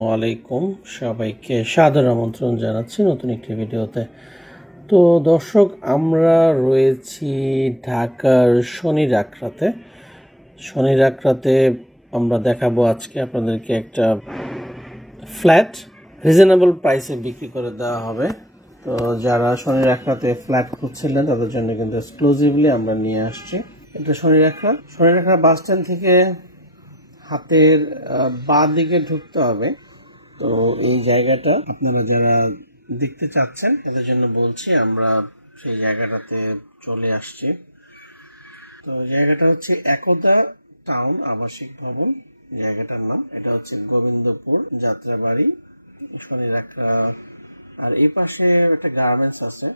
ওয়ালাইকুম সবাইকে সাদর আমন্ত্রণ জানাচ্ছি নতুন একটি ভিডিওতে। তো দর্শক, আমরা রয়েছি ঢাকার শনির আকরাতে আমরা দেখাবো আজকে আপনাদেরকে একটা ফ্ল্যাট রিজনেবল প্রাইসে বিক্রি করে দেওয়া হবে। তো যারা শনির আকরাতে ফ্ল্যাট খুঁজছিলেন তাদের জন্য কিন্তু এক্সক্লুসিভলি আমরা নিয়ে আসছি। এটা শনির আকরা বাস স্ট্যান্ড থেকে হাতের বাঁ দিকে ঢুকতে হবে। তো এই জায়গাটা আপনারা যারা দেখতে চাচ্ছেন তাদের জন্য বলছি, আমরা সেই জায়গাটাতে চলে আসছি। তো জায়গাটা হচ্ছে একদা টাউন আবাসিক ভবন জায়গাটার নাম। এটা হচ্ছে গোবিন্দপুর যাত্রাবাড়ি শনির আকরা। আর এই পাশে একটা গার্মেন্টস আছে,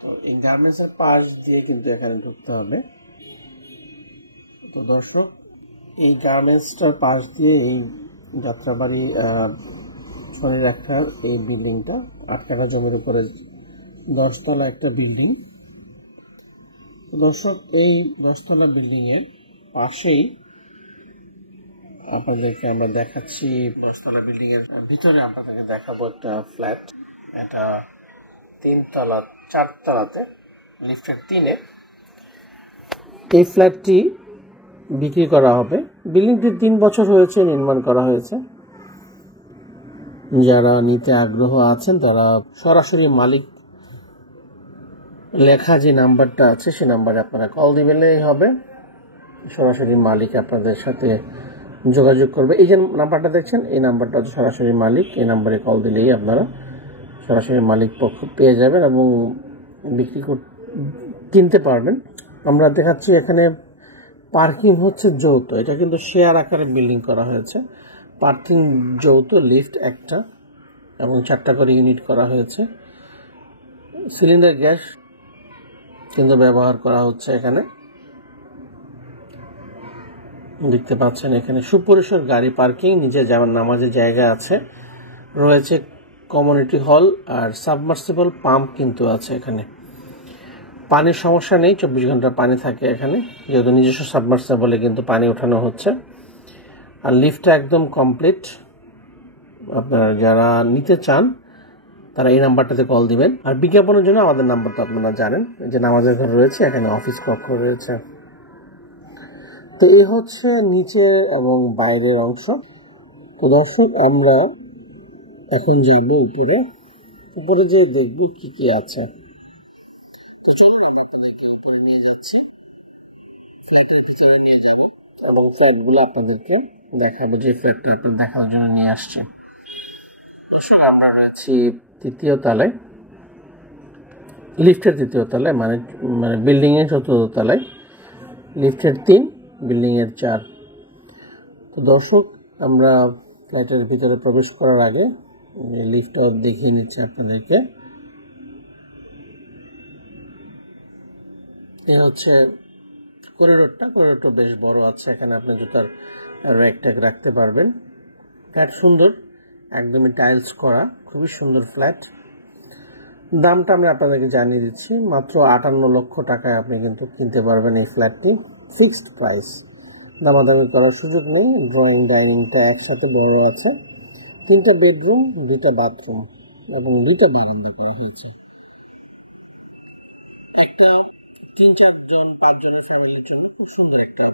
তো এই গার্মেন্টসের পাশ দিয়ে কিন্তু এখানে ঢুকতে হবে। তো দর্শক, এই গার্মেন্টসটার পাশ দিয়ে এই যাত্রাবাড়ি শনির আকরার এই বিল্ডিংটা 8 কাঠা জমির উপরে 10 তলা একটা বিল্ডিং। দর্শক, এই 10 তলা বিল্ডিং এর পাশেই আপনাদেরকে আমরা দেখাচ্ছি 10 তলা বিল্ডিং এর ভিতরে আপনাদেরকে দেখাবো একটা ফ্ল্যাট। এটা 3 তলা 4 তলাতে লিফটের 3-এ এই ফ্ল্যাটটি বিক্রি করা হবে। বিল্ডিংটি 3 বছর হয়েছে নির্মাণ করা হয়েছে। যারা নিতে আগ্রহ আছেন তারা সরাসরি মালিক লেখা যে নাম্বারটা আছে সেই নাম্বারে আপনারা কল দিবেলেই হবে। সরাসরি মালিক আপনাদের সাথে যোগাযোগ করবে। এই যে নাম্বারটা দেখছেন, এই নাম্বারটা হচ্ছে সরাসরি মালিক। এই নাম্বারে কল দিলেই আপনারা সরাসরি মালিক পক্ষ পেয়ে যাবেন এবং কিনতে পারবেন। আমরা দেখাচ্ছি এখানে পার্কিং হচ্ছে যৌথ। এটা কিন্তু শেয়ার আকারে বিল্ডিং করা হয়েছে। পার্কিং যৌথ, লিফট একটা এবং 4টা করে ইউনিট করা হয়েছে। সিলিন্ডার গ্যাস কিন্তু ব্যবহার করা হচ্ছে। এখানে দেখতে পাচ্ছেন এখানে সুপরিসর গাড়ি পার্কিং, নিজে যাওয়ার নামাজের জায়গা আছে, রয়েছে কমিউনিটি হল আর সাবমার্সিবল পাম্প কিন্তু আছে। এখানে পানির সমস্যা নেই, 24 ঘন্টা পানি থাকে এখানে, যেহেতু নিজস্ব সাবমার্সিবলে কিন্তু পানি ওঠানো হচ্ছে। আর লিফটটা একদম কমপ্লিট। আপনারা যারা নিতে চান তারা এই নাম্বারটাতে কল দিবেন। আর বিজ্ঞাপনের জন্য আমাদের নাম্বারটা আপনারা জানেন, যে নামাজের ঘর রয়েছে, এখানে অফিস কক্ষ রয়েছে। তো এই হচ্ছে নিচের এবং বাইরের অংশ। তো দর্শক, আমরা এখন যাব উপরে যেয়ে দেখব কি কি আছে। তো চলুন আমরা আপনাদেরকে উপরে নিয়ে যাচ্ছি, ফ্ল্যাটের ভিতরে নিয়ে যাব এবং ফ্ল্যাটগুলো আপনাদেরকে দেখাবো, যে ফ্ল্যাটটা আপনাদের দেখানোর জন্য নিয়ে আসছি। দর্শক, আমরা রয়েছি 3য় তলায়, লিফটের 3য় তলায়, মানে বিল্ডিংয়ের 4র্থ তলায়। লিফটের 3, বিল্ডিংয়ের 4। তো দর্শক, আমরা ফ্ল্যাটের ভিতরে প্রবেশ করার আগে লিফটটাও দেখিয়ে নিচ্ছে আপনাদেরকে। এই হচ্ছে করিডোরটা বেশ বড় আছে। এখানে আপনি জুতার র্যাক ট্যাগ রাখতে পারবেন। ফ্ল্যাট সুন্দর, একদমই টাইলস করা, খুবই সুন্দর ফ্ল্যাট। দামটা আমরা আপনাদেরকে জানিয়ে দিচ্ছি, মাত্র 58 লক্ষ টাকায় আপনি কিন্তু কিনতে পারবেন এই ফ্ল্যাটটি। ফিক্সড প্রাইস, দামাদামি করার সুযোগ নেই। ড্রয়িং ডাইনিংটা একসাথে বড় আছে, 3টা বেডরুম, 2টা বাথরুম এবং 2টা বারান্দা করা হয়েছে। একটা 3-4 জন 5 জনের ফ্যামিলির জন্য খুব সুন্দর একটা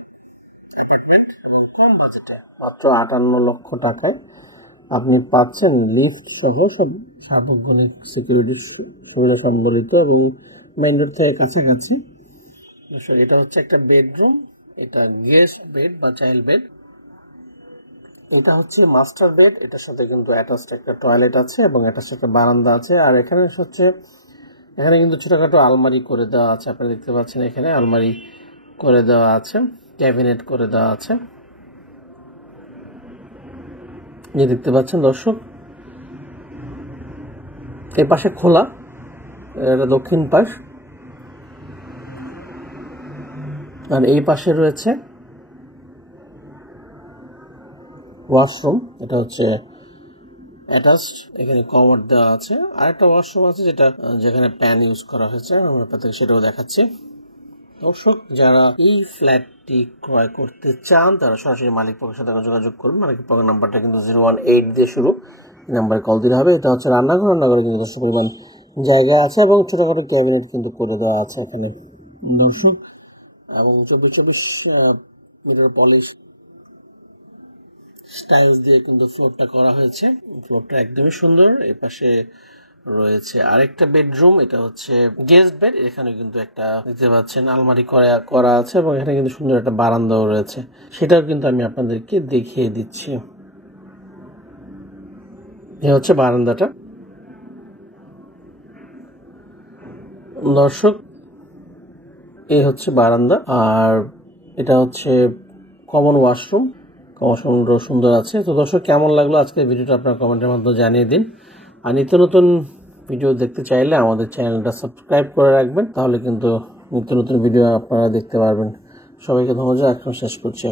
অ্যাপার্টমেন্ট এবং কম বাজেটে মাত্র 58 লক্ষ টাকায় আপনি পাচ্ছেন লিফট সহ সব সার্বজনীন সিকিউরিটি সুবিধা সম্বলিত এবং মেইন রোড থেকে কাছাকাছি। এটা হচ্ছে একটা বেডরুম, এটা গেস্ট বেড বা চাইল্ড বেড। এটা হচ্ছে মাস্টার বেড, এটার সাথে কিন্তু অ্যাটাচড একটা টয়লেট আছে এবং অ্যাটাচড একটা বারান্দা আছে। আর এখানে কিন্তু ছোটখাটো আলমারি করে দেওয়া আছে। আপনারা দেখতে পাচ্ছেন এখানে আলমারি করে দেওয়া আছে, ক্যাবিনেট করে দেওয়া আছে। যে দেখতে পাচ্ছেন দর্শক, এই পাশে খোলা, এটা দক্ষিণ পাশ। আর এই পাশে রয়েছে ওয়াশরুম, এটা হচ্ছে অ্যাটাচড, এখানে কমোড দেওয়া আছে। আর একটা ওয়াশরুম আছে যেখানে প্যান ইউজ করা হয়েছে, আমরা আপনাদেরকে সেটাও দেখাচ্ছি। দর্শক, যারা এই ফ্ল্যাটটি ক্রয় করতে চান তারা সরাসরি মালিক পক্ষের সাথে যোগাযোগ করুন। মালিক পক্ষের নাম্বারটা কিন্তু 018 দিয়ে শুরু, এই নাম্বারে কল দিলে হবে। এটা হচ্ছে রান্নাঘরে কিন্তু যথেষ্ট পরিমাণ জায়গা আছে এবং ছোটোখাটো ক্যাবিনেট কিন্তু করে দেওয়া আছে এখানে দর্শক, এবং 24 মিটার পলিশ স্টাইলস দিয়ে কিন্তু ফ্লোরটা করা হয়েছে। ফ্লোরটা একদমই সুন্দর। এই পাশে রয়েছে আরেকটা বেডরুম, এটা হচ্ছে গেস্ট বেড। এখানে কিন্তু একটা দেখতে পাচ্ছেন আলমারি করা আছে এবং এখানে কিন্তু সুন্দর একটা বারান্দাও রয়েছে, সেটাও কিন্তু আমি আপনাদেরকে দেখিয়ে দিচ্ছি। এই হচ্ছে বারান্দাটা দর্শক, এই হচ্ছে বারান্দা, আর এটা হচ্ছে কমন ওয়াশরুম। কমন সুন্দর আছে। তো দর্শক, কেমন লাগলো আজকের ভিডিওটা আপনার কমেন্টের মাধ্যমে জানিয়ে দিন। আর নিত্য নতুন ভিডিও দেখতে চাইলে আমাদের চ্যানেলটা সাবস্ক্রাইব করে রাখবেন, তাহলে কিন্তু নিত্য নতুন ভিডিও আপনারা দেখতে পারবেন। সবাইকে ধন্যবাদ, এখন শেষ করছি।